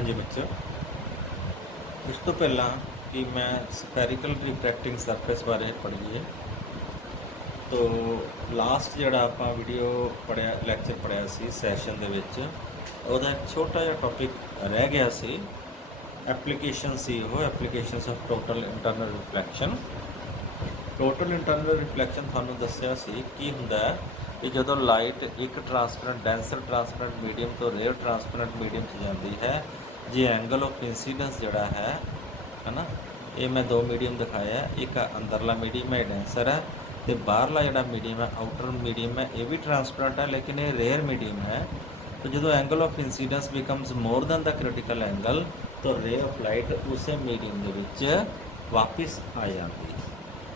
हाँ जी बच्चों, इस तो पहला कि मैं स्फेरिकल रिफ्रैक्टिंग सरफेस बारे पढ़ीए। तो लास्ट ਜਿਹੜਾ ਆਪਾਂ ਵੀਡੀਓ ਪੜਿਆ ਲੈਕਚਰ ਪੜਿਆ ਸੀ ਸੈਸ਼ਨ ਦੇ ਵਿੱਚ, ਉਹਦਾ ਇੱਕ ਛੋਟਾ ਜਿਹਾ ਟੌਪਿਕ ਰਹਿ ਗਿਆ ਸੀ। ਐਪਲੀਕੇਸ਼ਨ ਸੀ ਉਹ applications of total internal reflection. Total internal reflection ਤੁਹਾਨੂੰ ਦੱਸਿਆ ਸੀ ਕੀ ਹੁੰਦਾ ਹੈ ਕਿ ਜਦੋਂ ਲਾਈਟ ਇੱਕ ਟਰਾਂਸਪੇਰੈਂਟ ਡੈਂਸਰ ਟਰਾਂਸਪੇਰੈਂਟ ਮੀਡੀਅਮ ਤੋਂ ਰੇਅਰ ਟਰਾਂਸਪੇਰੈਂਟ ਮੀਡੀਅਮ 'ਚ ਜਾਂਦੀ ਹੈ, ਜੇ ਐਂਗਲ ਆਫ ਇੰਸੀਡੈਂਸ ਜਿਹੜਾ ਹੈ ਨਾ, ਇਹ ਮੈਂ ਦੋ ਮੀਡੀਅਮ ਦਿਖਾਇਆ, ਇੱਕ ਅੰਦਰਲਾ ਮੀਡੀਅਮ ਹੈ ਡੈਂਸਰ ਹੈ, ਤੇ ਬਾਹਰਲਾ ਜਿਹੜਾ ਮੀਡੀਅਮ ਹੈ ਆਊਟਰ ਮੀਡੀਅਮ ਹੈ, ਇਹ ਵੀ ਟਰਾਂਸਪੇਰੈਂਟ ਹੈ ਲੇਕਿਨ ਇਹ ਰੇਅਰ ਮੀਡੀਅਮ ਹੈ। तो ਜਦੋਂ angle of incidents becomes more than the critical angle, ਤਾਂ ਰੇ ਆਫ ਲਾਈਟ ਉਸੇ ਮੀਡੀਅਮ ਦੇ ਵਿੱਚ ਵਾਪਿਸ ਆ ਜਾਂਦੀ ਹੈ।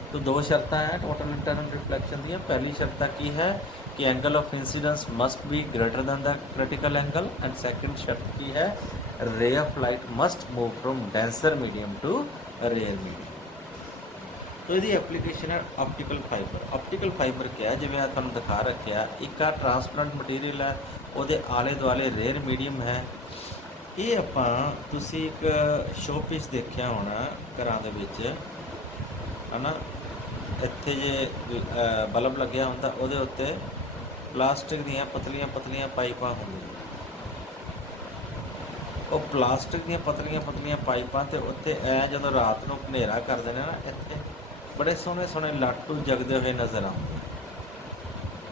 तो दो शर्तां हैं टोटल इंटरनल रिफ्लेक्शन दी। पहली शर्त की है कि angle of incidence must be greater than the critical angle, and second शर्त की है ray of light must move from denser medium to rare medium. तो यदि एप्लीकेशन है ऑप्टिकल फाइबर। ऑप्टिकल फाइबर क्या है, जिवें तुहानूं दिखा रखिया, एक आ ट्रांसपेरेंट मटीरियल है, उहदे आले दुआले रेयर मीडियम है। ये आपां तुसीं एक शो पीस देखिया होना घरां दे विच, है ना, ਇੱਥੇ ਜੇ ਬਲਬ ਲੱਗਿਆ ਹੁੰਦਾ ਉਹਦੇ ਉੱਤੇ ਪਲਾਸਟਿਕ ਦੀਆਂ ਪਤਲੀਆਂ ਪਤਲੀਆਂ ਪਾਈਪਾਂ ਹੁੰਦੀਆਂ। ਉਹ ਪਲਾਸਟਿਕ ਦੀਆਂ ਪਤਲੀਆਂ ਪਤਲੀਆਂ ਪਾਈਪਾਂ ਤੇ ਉੱਤੇ ਐ ਜਦੋਂ ਰਾਤ ਨੂੰ ਹਨੇਰਾ ਕਰਦੇ ਨੇ ਨਾ, ਇੱਥੇ ਬੜੇ ਸੋਹਣੇ ਸੋਹਣੇ ਲਾਟੂ ਜਗਦੇ ਹੋਏ ਨਜ਼ਰ ਆਉਂਦੇ।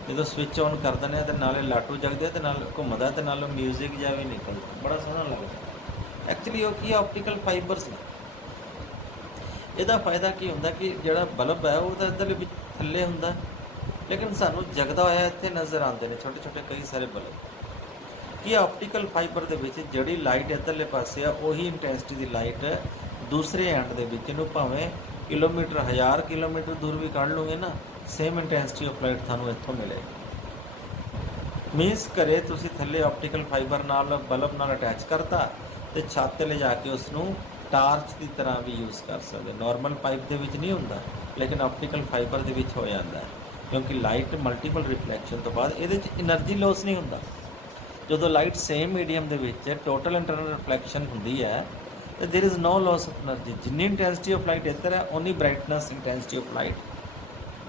ਜਦੋਂ ਸਵਿਚ ਔਨ ਕਰਦੇ ਨੇ ਤੇ ਨਾਲੇ ਲਾਟੂ ਜਗਦੇ ਤੇ ਨਾਲ ਘੁੰਮਦਾ ਤੇ ਨਾਲ ਮਿਊਜ਼ਿਕ ਜਿਹਾ ਵੀ ਨਿਕਲਦਾ, ਬੜਾ ਸੋਹਣਾ ਲੱਗਦਾ। ਐਕਚੁਅਲੀ ਉਹ ਕੀ ਆ, ਆਪਟੀਕਲ ਫਾਈਬਰਸ ਨੇ। ਇਹਦਾ ਫਾਇਦਾ ਕੀ ਹੁੰਦਾ ਕਿ ਜਿਹੜਾ ਬਲਬ ਹੈ ਉਹ ਤਾਂ ਇੱਧਰਲੇ ਵਿੱਚ ਥੱਲੇ ਹੁੰਦਾ, ਲੇਕਿਨ ਸਾਨੂੰ ਜਗਦਾ ਹੋਇਆ ਇੱਥੇ ਨਜ਼ਰ ਆਉਂਦੇ ਨੇ ਛੋਟੇ ਛੋਟੇ ਕਈ ਸਾਰੇ ਬਲਬ। ਕੀ ਆਪਟੀਕਲ ਫਾਈਬਰ ਦੇ ਵਿੱਚ ਜਿਹੜੀ ਲਾਈਟ ਇੱਧਰਲੇ ਪਾਸੇ ਆ, ਉਹੀ ਇੰਟੈਂਸਿਟੀ ਦੀ ਲਾਈਟ ਦੂਸਰੇ ਐਂਡ ਦੇ ਵਿੱਚ, ਇਹਨੂੰ ਭਾਵੇਂ ਕਿਲੋਮੀਟਰ 1000 ਕਿਲੋਮੀਟਰ ਦੂਰ ਵੀ ਕੱਢ ਲਓਗੇ ਨਾ, ਸੇਮ ਇੰਟੈਂਸਿਟੀ ਆਫ ਲਾਈਟ ਤੁਹਾਨੂੰ ਇੱਥੋਂ ਮਿਲੇਗੀ। ਮੀਨਸ ਕਰੇ ਤੁਸੀਂ ਥੱਲੇ ਆਪਟੀਕਲ ਫਾਈਬਰ ਨਾਲ ਬਲਬ ਨਾਲ ਅਟੈਚ ਕਰਤਾ ਤੇ ਛੱਤ ਤੇ ਲਿਜਾ ਕੇ ਉਸ ਨੂੰ ਟਾਰਚ ਦੀ ਤਰ੍ਹਾਂ ਵੀ ਯੂਜ਼ ਕਰ ਸਕਦੇ। ਨਾਰਮਲ ਪਾਈਪ ਦੇ ਵਿੱਚ ਨਹੀਂ ਹੁੰਦਾ, ਲੇਕਿਨ ਆਪਟੀਕਲ ਫਾਈਬਰ ਦੇ ਵਿੱਚ ਹੋ ਜਾਂਦਾ, ਕਿਉਂਕਿ ਲਾਈਟ ਮਲਟੀਪਲ ਰਿਫਲੈਕਸ਼ਨ ਤੋਂ ਬਾਅਦ ਇਹਦੇ 'ਚ એનર્ਜੀ ਲੋਸ ਨਹੀਂ ਹੁੰਦਾ। ਜਦੋਂ ਲਾਈਟ ਸੇਮ ਮੀਡੀਅਮ ਦੇ ਵਿੱਚ ਟੋਟਲ ਇੰਟਰਨਲ ਰਿਫਲੈਕਸ਼ਨ ਹੁੰਦੀ ਹੈ ਤੇ there is no loss of energy. ਜਿੰਨੀ ਇੰਟੈਂਸਿਟੀ ਆਫ ਲਾਈਟ ਇੱਧਰ ਹੈ, ਓਨੀ brightness intensity of light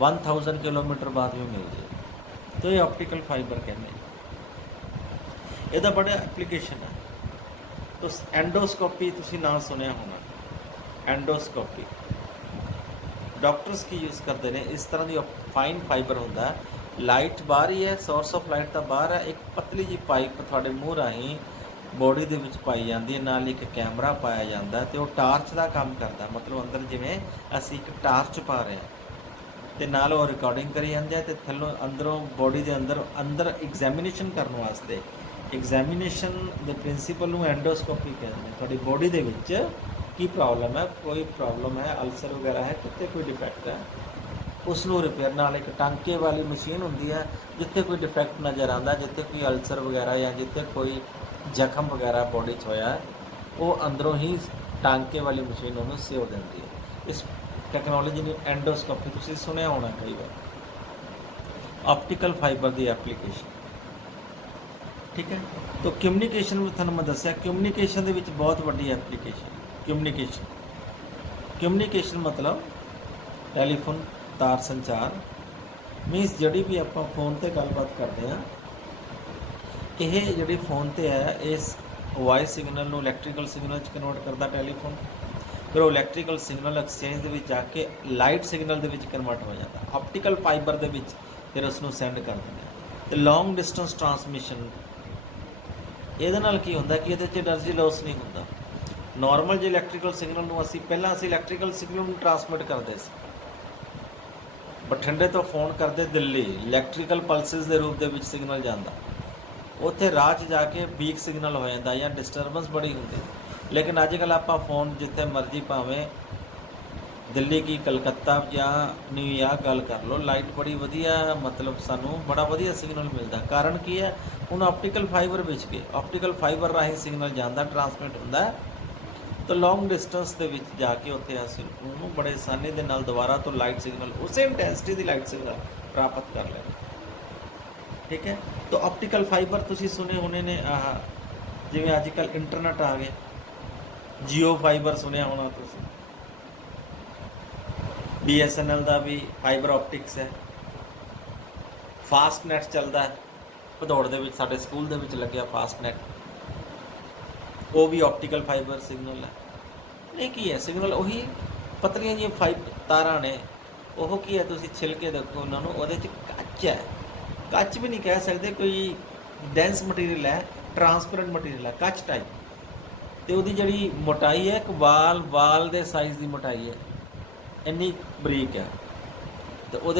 1000 kilometre ਬਾਅਦ ਵੀ ਮਿਲ ਜਾਏ। तो ये ऑप्टिकल फाइबर कहते हैं। ਇਹਦਾ ਬੜਾ ਐਪਲੀਕੇਸ਼ਨ ਹੈ। तो एंडोस्कोपी तुसी ना सुनिया होना, एंडोस्कोपी डॉक्टर्स की यूज़ करते हैं। इस तरह की फाइन फाइबर होंदा है, लाइट बाहर ही है, सोर्स ऑफ लाइट तो बाहर है, एक पतली जी पाइप थोड़े मूँह राही बॉडी दे विच पाई जाती है, नाल एक कैमरा पाया जाता है, तो टार्च का काम करता। मतलब अंदर जिवें असी एक टार्च पा रहे हैं तो नाल वो रिकॉर्डिंग करी जाते हैं, तो थल्लों अंदरों बॉडी के अंदर एग्जामिनेशन करने वास्ते, एग्जामिनेशन ਦੇ ਪ੍ਰਿੰਸੀਪਲ ਨੂੰ ਐਂਡੋਸਕੋਪੀ ਕਹਿੰਦੇ ਨੇ। ਤੁਹਾਡੀ ਬੋਡੀ ਦੇ ਵਿੱਚ ਕੀ ਪ੍ਰੋਬਲਮ ਹੈ, ਕੋਈ ਪ੍ਰੋਬਲਮ ਹੈ, ਅਲਸਰ ਵਗੈਰਾ ਹੈ, ਕਿਤੇ ਕੋਈ ਡਿਫੈਕਟ ਹੈ, ਉਸ ਨੂੰ ਰਿਪੇਅਰ ਨਾਲ ਇੱਕ ਟਾਂਕੇ ਵਾਲੀ ਮਸ਼ੀਨ ਹੁੰਦੀ ਹੈ, ਜਿੱਥੇ ਕੋਈ ਡਿਫੈਕਟ ਨਜ਼ਰ ਆਉਂਦਾ, ਜਿੱਥੇ ਕੋਈ ਅਲਸਰ ਵਗੈਰਾ ਜਾਂ ਜਿੱਥੇ ਕੋਈ ਜ਼ਖਮ ਵਗੈਰਾ ਬੋਡੀ 'ਚ ਹੋਇਆ, ਉਹ ਅੰਦਰੋਂ ਹੀ ਟਾਂਕੇ ਵਾਲੀ ਮਸ਼ੀਨ ਉਹਨੂੰ ਸਿਓ ਦਿੰਦੀ ਹੈ। ਇਸ ਟੈਕਨੋਲੋਜੀ ਨੂੰ ਐਂਡੋਸਕੋਪੀ ਤੁਸੀਂ ਸੁਣਿਆ ਹੋਣਾ ਕਈ ਵਾਰ। ਆਪਟੀਕਲ ਫਾਈबर ਦੀ ਐਪਲੀਕੇਸ਼ਨ, ठीक है। तो कम्यूनीकेशन में थानू मैं दस्या, कम्यूनीकेशन दे विच बहुत वड्डी एप्लीकेशन। कम्यूनीकेशन मतलब टैलीफोन तार संचार, मीनस जिहड़ी भी आपां फोन ते गलबात करते हैं, यह जिहड़ी फोन ते है इस वॉइस सिग्नल नू इलैक्ट्रिकल सिग्नल च कन्वर्ट करता टैलीफोन, फिर वो इलैक्ट्रिकल सिग्नल एक्सचेंज दे विच जाके light signal they which convert हो जाता, ऑप्टिकल फाइबर दे विच फिर उसनू सेंड कर दिंदे। ते लॉन्ग डिस्टेंस ट्रांसमिशन, ਇਹਦੇ ਨਾਲ ਕੀ ਹੁੰਦਾ ਕਿ ਇਹਦੇ 'ਚ એનર્ਜੀ ਲੋਸ ਨਹੀਂ ਹੁੰਦਾ। ਨਾਰਮਲ ਜੇ ਇਲੈਕਟ੍ਰੀਕਲ ਸਿਗਨਲ ਨੂੰ ਅਸੀਂ ਇਲੈਕਟ੍ਰੀਕਲ ਸਿਗਨਲ ਨੂੰ ਟਰਾਂਸਮਿਟ ਕਰਦੇ ਸੀ, ਬਠਿੰਡੇ ਤੋਂ ਫੋਨ ਕਰਦੇ ਦਿੱਲੀ, ਇਲੈਕਟ੍ਰੀਕਲ ਪਲਸਿਸ ਦੇ ਰੂਪ ਦੇ ਵਿੱਚ ਸਿਗਨਲ ਜਾਂਦਾ, ਉੱਥੇ ਰਾਹ 'ਚ ਜਾ ਕੇ ਵੀਕ ਸਿਗਨਲ ਹੋ ਜਾਂਦਾ ਜਾਂ ਡਿਸਟਰਬੈਂਸ ਬੜੀ ਹੁੰਦੀ। ਲੇਕਿਨ ਅੱਜ ਕੱਲ੍ਹ ਆਪਾਂ ਫੋਨ ਜਿੱਥੇ ਮਰਜ਼ੀ, ਭਾਵੇਂ ਦਿੱਲੀ ਕੀ ਕਲਕੱਤਾ ਜਾਂ ਨਿਊਯਾਰਕ ਗੱਲ ਕਰ ਲਓ, ਲਾਈਟ ਬੜੀ ਵਧੀਆ, मतलब ਸਾਨੂੰ ਬੜਾ ਵਧੀਆ ਸਿਗਨਲ ਮਿਲਦਾ। ਕਾਰਨ ਕੀ ਹੈ, ਹੁਣ ਆਪਟੀਕਲ ਫਾਈਬਰ ਵਿੱਚ ਗਏ, ਆਪਟੀਕਲ ਫਾਈਬਰ ਰਾਹੀਂ ਸਿਗਨਲ ਜਾਂਦਾ, ਟਰਾਂਸਮਿਟ ਹੁੰਦਾ, ਤਾਂ ਲੌਂਗ ਡਿਸਟੈਂਸ ਦੇ ਵਿੱਚ ਜਾ ਕੇ ਉੱਥੇ ਅਸੀਂ ਉਹਨੂੰ ਬੜੇ ਆਸਾਨੀ ਦੇ ਨਾਲ ਦੁਬਾਰਾ ਤੋਂ ਲਾਈਟ ਸਿਗਨਲ, ਉਸੇ ਇੰਟੈਂਸਿਟੀ ਦੀ ਲਾਈਟ ਸਿਗਨਲ ਪ੍ਰਾਪਤ ਕਰ ਲੈਂਦੇ। ਠੀਕ ਹੈ। ਤਾਂ ਆਪਟੀਕਲ ਫਾਈਬਰ ਤੁਸੀਂ ਸੁਣੇ ਹੋਣੇ ਨੇ, ਆਹ जिवें अजकल इंटरनेट आ गया, जियो फाइबर सुनिया होना तुसीं, BSNL का भी फाइबर ऑप्टिक्स है, फास्ट नैट चलता है, भदौड़ दे विच साडे स्कूल दे विच लग्या फास्ट नैट, वो भी ऑप्टिकल फाइबर सिग्नल है। नहीं की है सिग्नल उही पतलियां जी फाइब तारां ने, वो की है तुसीं छिल के देखो उन्होंने, उहदे च कच है, कच भी नहीं कह सकते, कोई डेंस मटीरियल है, ट्रांसपेरेंट मटीरियल है, कच टाइप, तो वो जी मोटाई है एक वाल के साइज़ की मोटाई है, इन्नी बरीक है, तो वो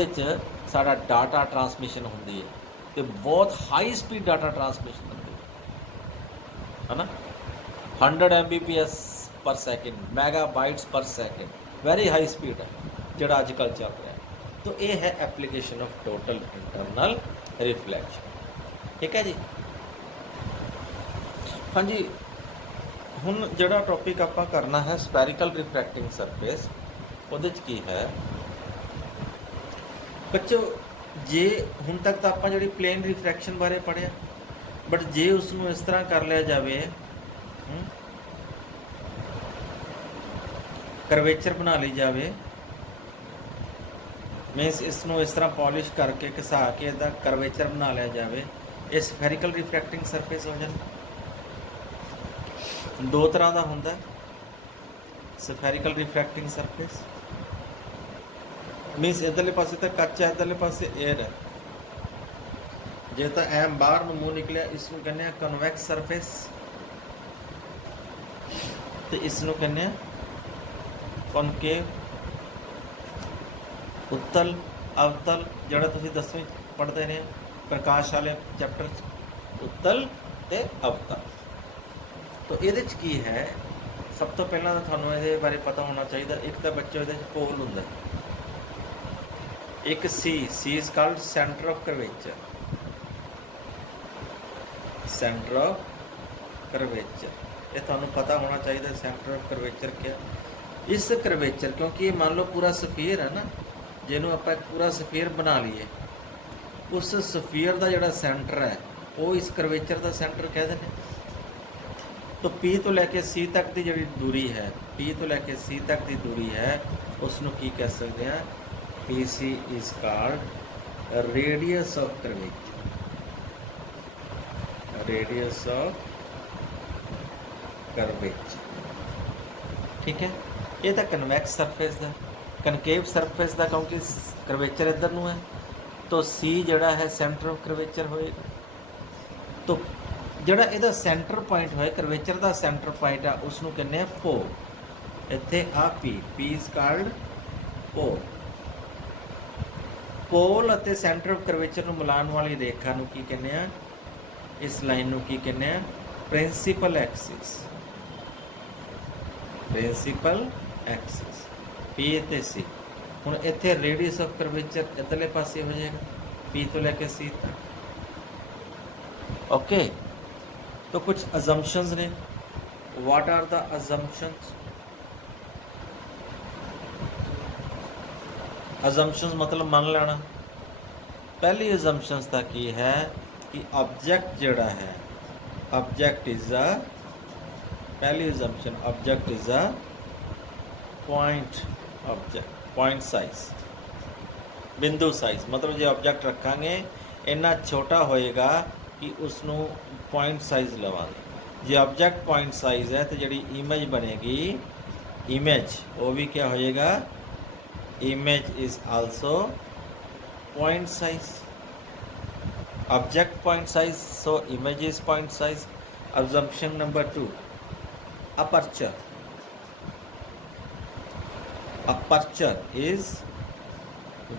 साड़ा डाटा ट्रांसमिशन होंदी है, तो बहुत हाई स्पीड डाटा ट्रांसमिशन होंदी है ना, 100 Mbps पर सैकेंड, मेगाबाइट्स पर सैकेंड, वेरी हाई स्पीड है जोड़ा अजकल चल रहा है। तो ये है application of total internal reflection. ठीक है जी। हाँ जी, हुण जोड़ा टॉपिक आपां करना है स्पैरिकल रिफ्रैक्टिंग सरफेस, उहदे च की है बच्चों, जे हुण तक तो आपां जिहड़ी प्लेन रिफ्रैक्शन बारे पढ़िया, बट जे उसनूं इस तरह कर लिया जाए, करवेचर बना ली जाए, मीनस इसनूं इस तरह पॉलिश करके घिसा के इहदा करवेचर बना लिया जाए, ये स्फेरिकल रिफ्रैक्टिंग सरफेस हो जाए। दो तरह का होंदा स्फेरिकल रिफ्रैक्टिंग सरफेस, मीनस इधरले पासे तो कच है, इधरले पासे एयर है, जे तो एम बाहर नूं मूँह निकलिया इसनूं कहने कन्वैक्स सरफेस, तो इसनूं कहने कॉनकेव, उत्तल अवतल, जोड़ा तुसीं 10वीं पढ़ते रहे प्रकाश वाले चैप्टर, उत्तल ते अवतल। तो ये की है, सब तो पहला तो थानू ये बारे पता होना चाहिए, एक तो बच्चों ये पोल होंदा, एक C is called centre of curvature, centre of curvature, ये थानू पता होना चाहिए सेंटर ऑफ करवेचर क्या। इस करवेचर, क्योंकि ये मान लो पूरा सफीयर है ना, जिन्हों आप पूरा सफीयर बना लीए, उस सफीयर का जोड़ा सेंटर है वो इस करवेचर का सेंटर कह दें। तो P तो लैके C तक की जी दूरी है, P तो लैके C तक की दूरी है, उसनों की कह सकते हैं, PC is called radius of curvature, radius of curvature. ठीक है, ये तो कन्वैक्स सरफेस का, कनकेव सरफेस का, क्योंकि करवेचर इधर नूं है, तो C जोड़ा है सेंटर ऑफ करवेचर होएगा। तो जोड़ा इहदा सेंटर पॉइंट होए, करवेचर का सेंटर पॉइंट है, उसनूं कहने आ पो, इत्थे आ P इज कॉल्ड पो। पोल अते सेंटर ऑफ करवेचर नूं मिलाण वाली रेखा नूं की कहने आ, इस लाइन नूं की कहने आ, principal axis, principal axis P ते C। हुण इत्थे रेडियस ऑफ करवेचर इधरले पासे हो जाएगा, P तो लैके C तक। ओके, तो कुछ अजम्पशंस ने, what are the assumptions? Assumptions मतलब मान लेना। पहली अजम्पशंस का की है कि ऑब्जेक्ट जोड़ा है, ऑब्जेक्ट इज अ, पहली assumption object is a point, object point size, बिंदु साइज, मतलब जो ऑब्जेक्ट रखांगे इन्ना छोटा होएगा कि उसनों पॉइंट साइज लवांगे। जो ऑब्जेक्ट पॉइंट साइज है तो जी इमेज बनेगी, इमेज वो भी क्या होएगा, image is also point size, object point size, so image is point size. Assumption number 2, aperture, aperture is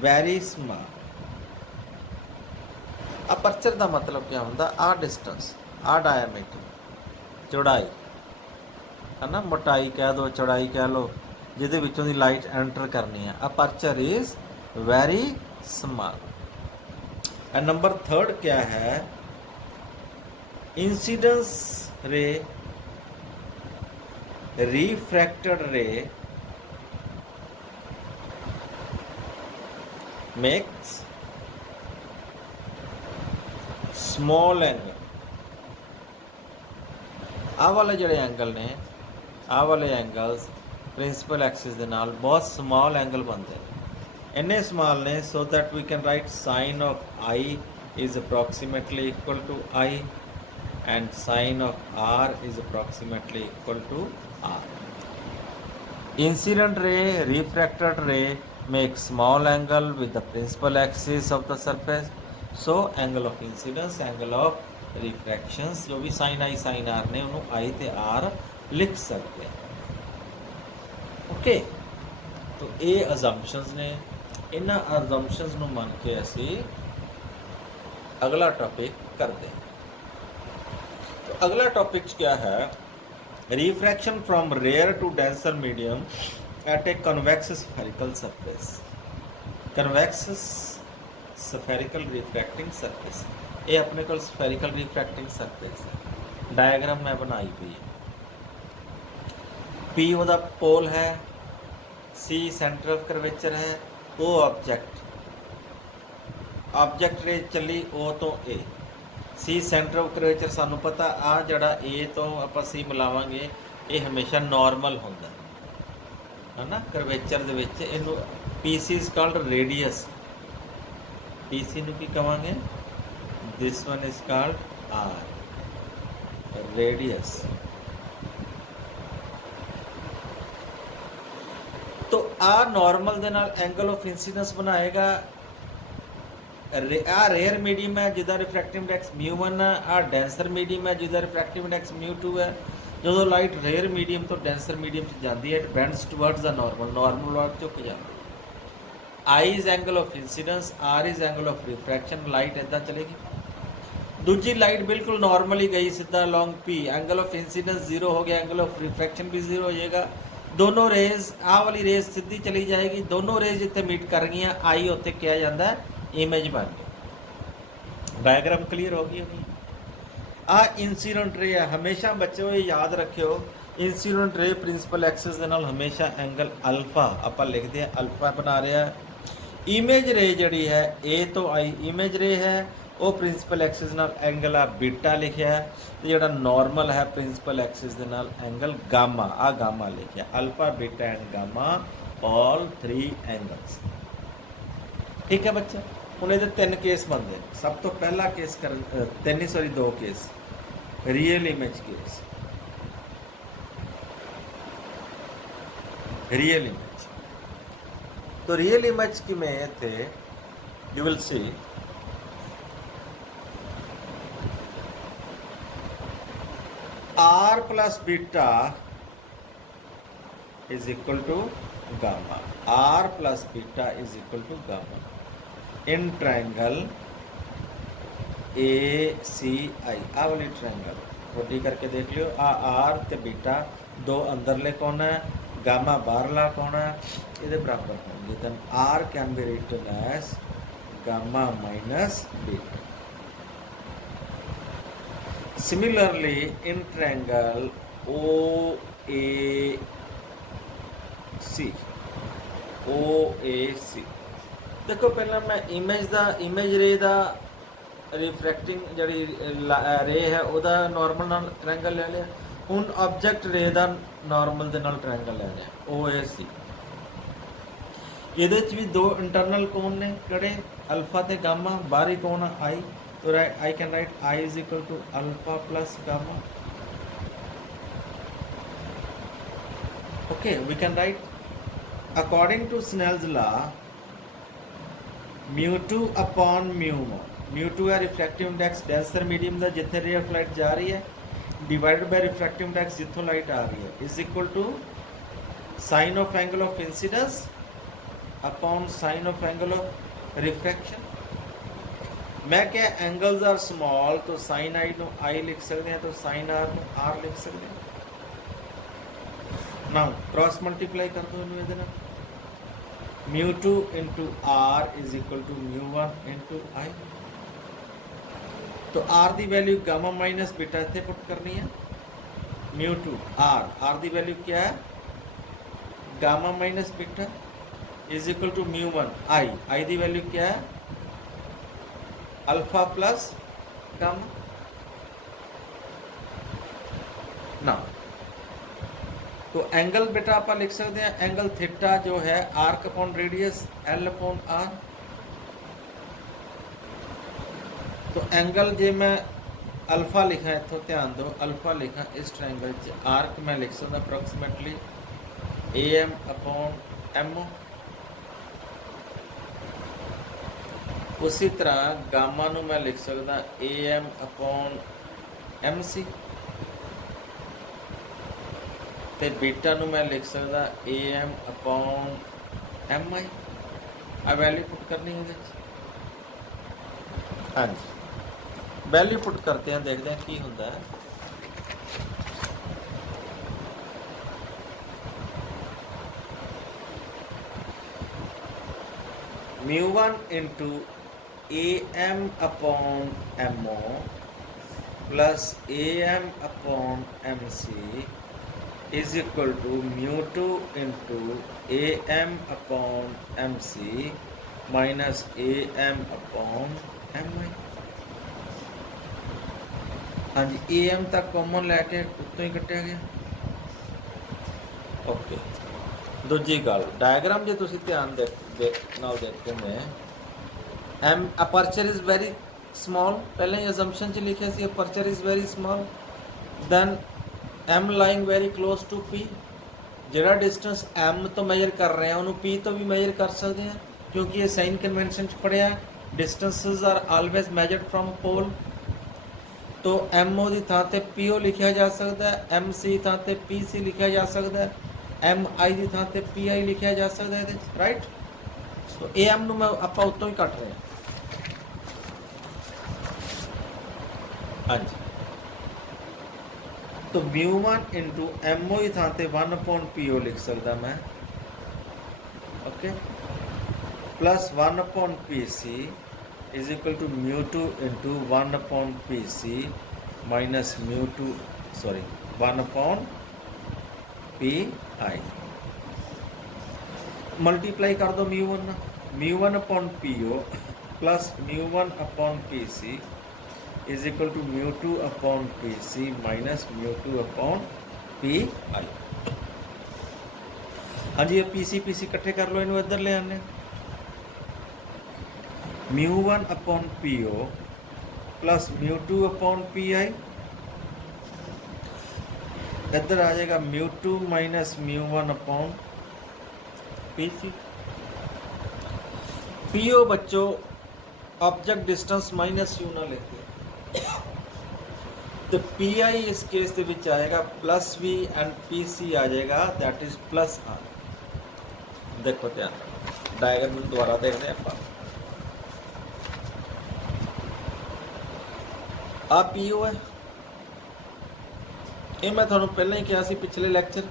very small. Aperture का मतलब क्या होंदा, आ डिस्टेंस, आ डायमीटर, चौड़ाई है ना, मोटाई कह दो, चौड़ाई कह लो, जिहदे विचों दी लाइट एंटर करनी है। Aperture is very small. And number 3 क्या है, इंसिडेंस रे, रिफ्रैक्टेड रे makes small angle, ਆਹ ਵਾਲੇ ਜਿਹੜੇ ਐਂਗਲ ਨੇ, ਆਹ ਵਾਲੇ ਐਂਗਲਸ ਪ੍ਰਿੰਸੀਪਲ ਐਕਸਿਸ ਦੇ ਨਾਲ ਬਹੁਤ ਸਮਾਲ ਐਂਗਲ ਬਣਦੇ ਨੇ, ਇੰਨੇ ਸਮਾਲ ਨੇ so that we can write sine of I is approximately equal to I and sine of r is approximately equal to r. Incident ray, refracted ray make small angle with the principal axis of the surface. So angle of incidence, angle of refractions जो भी sin I sin r ने उन्होंने I ते r लिख सकते हैं. Okay, तो ये assumptions ने, इन्हां assumptions ਨੂੰ ਮੰਨ ਕੇ ਅਸੀਂ अगला टॉपिक करते हैं. तो अगला टॉपिक क्या है, refraction from rare to denser medium at a convex spherical surface. Convex spherical refracting surface, ये अपने को स्फेरिकल रिफ्रैक्टिंग सरफेस है. डायग्राम मैं बनाई हुई है. पी ओदा पोल है, सी सेंटर ऑफ कर्वेचर है, ओ ऑब्जेक्ट रे चली ओ तो ए, सी सेंटर ऑफ कर्वेचर सानू पता आ जड़ा ए तो आप सी मिलावांगे ये हमेशा नॉर्मल होंदा है ना कर्वेचर दे विच. इनू P C is called radius. P C नू की कहांगे, this one is called R radius. तो आ नॉर्मल दे नाल एंगल ऑफ इंसिडेंस बनाएगा. आ रेयर मीडियम है जिदा रिफ्रैक्टिव इंडेक्स μ1 है, आ डेंसर मीडियम है जिदा रिफ्रैक्टिव इंडेक्स μ2 है. जो लाइट रेयर मीडियम तो डेंसर मीडियम से जाती है, it bends towards the normal, normal वाल झुक जाती है. I is angle of incidence, R is angle of refraction. Light इदा चलेगी, दूजी लाइट बिल्कुल नॉर्मली गई सीधा long P, angle of incidence zero हो गया, एंगल ऑफ रिफ्रैक्शन भी जीरो हो जाएगा. दोनों रेज, आ वाली रेज सीधी चली जाएगी, दोनों रेज जिथे मीट कर गई, आई उत्थे किया जाता है इमेज बन गई. डायग्राम क्लीयर हो गई होगी. आ इंसीडेंट रे है, हमेशा बच्चों ये याद रखियो, इंसीडेंट रे प्रिंसिपल एक्सिस दे नाल हमेशा एंगल अल्फा आपां लिखते हैं, अल्फा बना रहा है. इमेज रे जड़ी है ए तो आई इमेज रे है, वो प्रिंसिपल एक्सिस नाल एंगल आ बीटा लिखा है, तो जोड़ा नॉर्मल है प्रिंसिपल एक्सिस दे नाल एंगल गामा, आ गामा लिखा, alpha beta and gamma all 3 angles. ठीक है बच्चा. ਹੁਣ ਇਹਦੇ 3 ਕੇਸ ਬਣਦੇ ਨੇ. ਸਭ ਤੋਂ ਪਹਿਲਾ ਕੇਸ ਕਰਨ 2 case, real image case. Real image, तो रियल इमेज की में थे you will see r plus beta is equal to gamma. r plus beta is equal to gamma in triangle ACI. आ वाली ट्रायंगल छोटी करके देख लियो, आ आर ते बीटा दो अंदरले कौन है, गामा बाहरला कौन है, ये बराबर होंगे. Then R can be written as gamma minus beta. Similarly in triangle OAC देखो पहला मैं इमेज रे दा रिफ्रैक्टिंग जड़ी रे है ਉਹਦਾ नॉर्मल नाल ट्रायंगल ले लिया. ਹੁਣ ऑब्जेक्ट रे दा नॉर्मल दे नाल ट्रायंगल ले लिया OAC. ਇਹਦੇ ਵਿੱਚ ਵੀ ਦੋ इंटरनल कोण ने ਕਿਹੜੇ, अल्फा ते गामा. बाहरी कोण आई, तो I can write I is equal to alpha plus gamma. Okay, we can write according to Snell's law mu2 upon mu1. mu2 है रिफ्रैक्टिव इंडेक्स डेंसर मीडियम का जिथे रे ऑफ लाइट जा रही है डिवाइडेड बाय रिफ्रैक्टिव इंडेक्स जिथों light आ रही है is equal to sine of angle of incidence upon sine of angle of refraction. मैं क्या एंगल्स आर स्मॉल तो साइन आई नो आई लिख सकते हैं, तो साइन आर नो आर लिख सकते हैं. नाउ क्रॉस मल्टीप्लाई कर दो इनमें देना, mu2 into r is equal to mu1 into I. तो r की वैल्यू गामा माइनस बीटा इतने पुट करनी है. mu2 r की वैल्यू क्या है, gamma minus beta is equal to mu1 I की वैल्यू क्या है, अल्फा प्लस गामा. ना। तो एंगल बेटा आप लिख सकते हैं एंगल थीटा जो है arc upon radius L upon R. तो एंगल जे मैं अल्फा लिखा इतों ध्यान दो, अल्फा लिखा इस ट्रायंगल च आर्क मैं लिख सकता approximately A M upon M O. उसी तरह गामा नू मैं लिख सकता A M upon M C, ते बीटा नू मैं लिख सकता A M upon M I. आ वैल्यू पुट करनी है। हाँ जी, वैल्यू पुट करते हैं, देखते हैं की होंदा है। μ1 into A M upon M O plus A M upon M C is equal to μ2 into A M upon M C minus A M upon M I. हाँ जी, ए एम तक कॉमन लैके उत्तों ही कटिया गया। ओके, दूजी गल diagram जो तुम ध्यान देखते हैं M aperture is very small, पहले ही असम्पशन च लिखे see aperture is very small, then M lying very close to P. जिहड़ा डिस्टेंस एम तो मेजर कर रहे हैं उन्होंने पी तो भी मेजर कर सकते हैं, क्योंकि ये साइन कन्वेंशन पढ़िया distances are always measured from pole. तो एम ओ की थां ते पी ओ लिखा जा सकता है, एम सी थां ते पी सी लिखा जा सकता है, एम आई की थां ते पी आई लिखा जा सकता है, राइट। तो ए एम नूं मैं आपां उत्तों ही कट रहे हैं। हाँ जी, तो μ1 इंटू एम ओ की थां ते 1 अपॉन पी ओ लिख सकता मैं, okay, plus 1 upon P C is equal to μ2 into 1 upon P C minus μ2 sorry 1 upon P I. Multiply कर दो μ1 upon P O plus μ1 upon P C is equal to μ2 upon P C minus μ2 upon P I. हाँ जी, ये P C इकट्ठे कर लो, इन्हों इधर ले आने। μ1 upon P O plus μ2 upon P I, इधर आ जाएगा μ2 minus μ1 upon P C. P O बच्चों ऑब्जेक्ट डिस्टेंस माइनस यू ना लेते, तो पी आई इस केस के विच आएगा plus V and P C आ जाएगा दैट इज प्लस आर। देखो ध्यान, डायग्राम दोबारा देखते हैं आप। आ पी ओ है, ये मैं थोड़ा पहले ही कहा सी पिछले लैक्चर,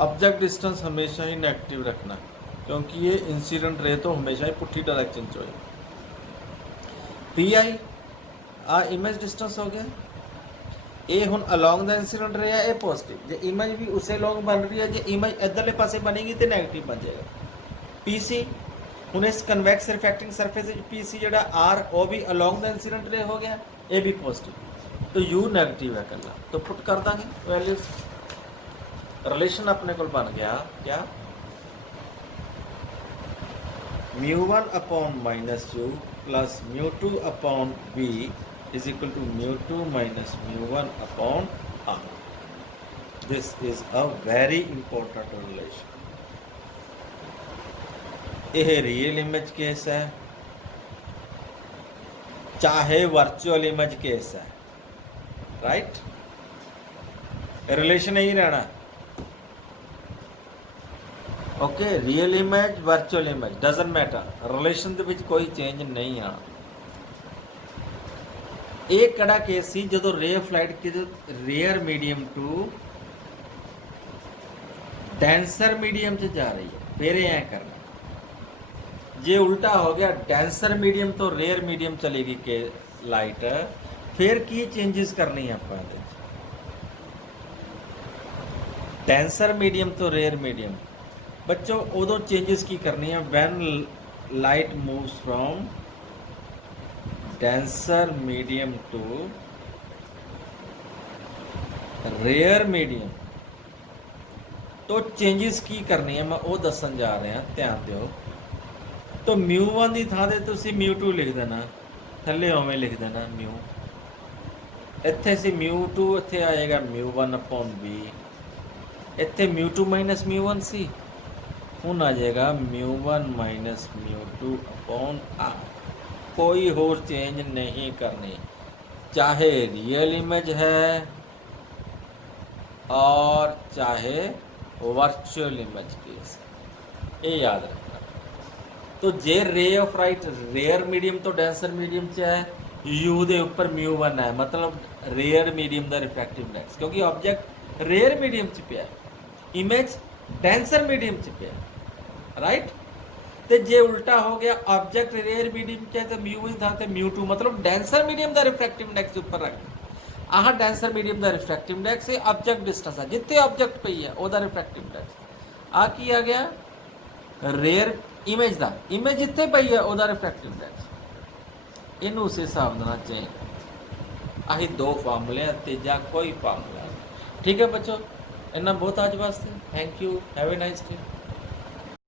ऑब्जेक्ट डिस्टेंस हमेशा ही नैगेटिव रखना, क्योंकि ये इंसीडेंट रे तो हमेशा ही पुट्ठी डायरेक्शन च होए। पी आई आ इमेज डिस्टेंस हो गया, ये हुण अलॉन्ग द इंसीडेंट रे है, ये पॉजिटिव। जो इमेज भी उसे लॉन्ग बन रही है, जो इमेज इधरले पासे बनेगी तो नैगेटिव बन जाएगा। पी सी हुण इस convex refracting surface P C जो आर वो भी अलॉन्ग द इंसीडेंट रे हो गया, ये भी पॉजिटिव, तो यू नैगेटिव है कला। तो पुट कर देंगे वैल्यूज, रिलेशन अपने को बन गया क्या, μ1 upon minus U plus μ2 upon V is equal to μ2 minus μ1 upon r. This is a very important relation. यह रियल इमेज केस है चाहे वर्चुअल इमेज केस है, राइट, रिलेशन यही रहना। Okay, real image virtual image doesn't matter, relation के विच कोई change नहीं आना। एक कड़ा केस सी जो रे फ्लाइट की rare medium to denser medium से जा रही है, फिर ऐ करना। जे उल्टा हो गया डेंसर मीडियम तो रेयर मीडियम चलेगी के लाइट, फिर की चेंजेस करनी है आप डेंसर मीडियम तो रेयर मीडियम बच्चों उदों चेंजेस की करनी है when light moves from denser medium to rare medium ਤੋਂ ਚੇਂਜਸ ਕੀ ਕਰਨੀ ਹੈ ਮੈਂ ਉਹ ਦੱਸਣ ਜਾ ਰਿਹਾ, ਧਿਆਨ ਦਿਓ। ਤਾਂ μ1 ਦੀ ਥਾਂ ਤੇ ਤੁਸੀਂ μ2 ਲਿਖ ਦੇਣਾ, ਥੱਲੇ ਉਵੇਂ ਲਿਖ ਦੇਣਾ μ। ਇੱਥੇ ਸੀ μ2, ਇੱਥੇ ਆਏਗਾ μ1/b। ਇੱਥੇ μ2 ਮਾਈਨਸ μ1 ਸੀ, ਹੁਣ ਆ ਜਾਏਗਾ μ1 ਮਾਈਨਸ μ2/r। कोई और चेंज नहीं करनी, चाहे रियल इमेज है और चाहे वर्चुअल इमेज केस, ये याद रखना। तो जे ray of right rare medium तो डेंसर मीडियम च है, यू दे उपर μ1 है, मतलब रेयर मीडियम का रिफ्रैक्टिव इंडेक्स, क्योंकि ऑब्जेक्ट रेयर मीडियम च पिया, इमेज डेंसर मीडियम च पिया, राइट। तो जे उल्टा हो गया, ऑब्जेक्ट रेयर मीडियम च है तो μ था तो μ2, मतलब डेंसर मीडियम का रिफ्रैक्टिव इंडेक्स उपर रख, आह डेंसर मीडियम का रिफ्रैक्टिव इंडेक्स है, ऑब्जेक्ट डिस्टेंस है जितने ऑब्जेक्ट पई है वह रिफ्रैक्टिव इंडेक्स। आ की आ गया रेयर इमेज का, इमेज जिते पई है वह रिफ्रैक्टिव इंडेक्स। इनू उस हिसाब से चेंज, आही दो फार्मूले, तीजा कोई फार्मूला नहीं। ठीक है बच्चों, इन्ना बहुत आज वास्ते। Thank you, have a nice day.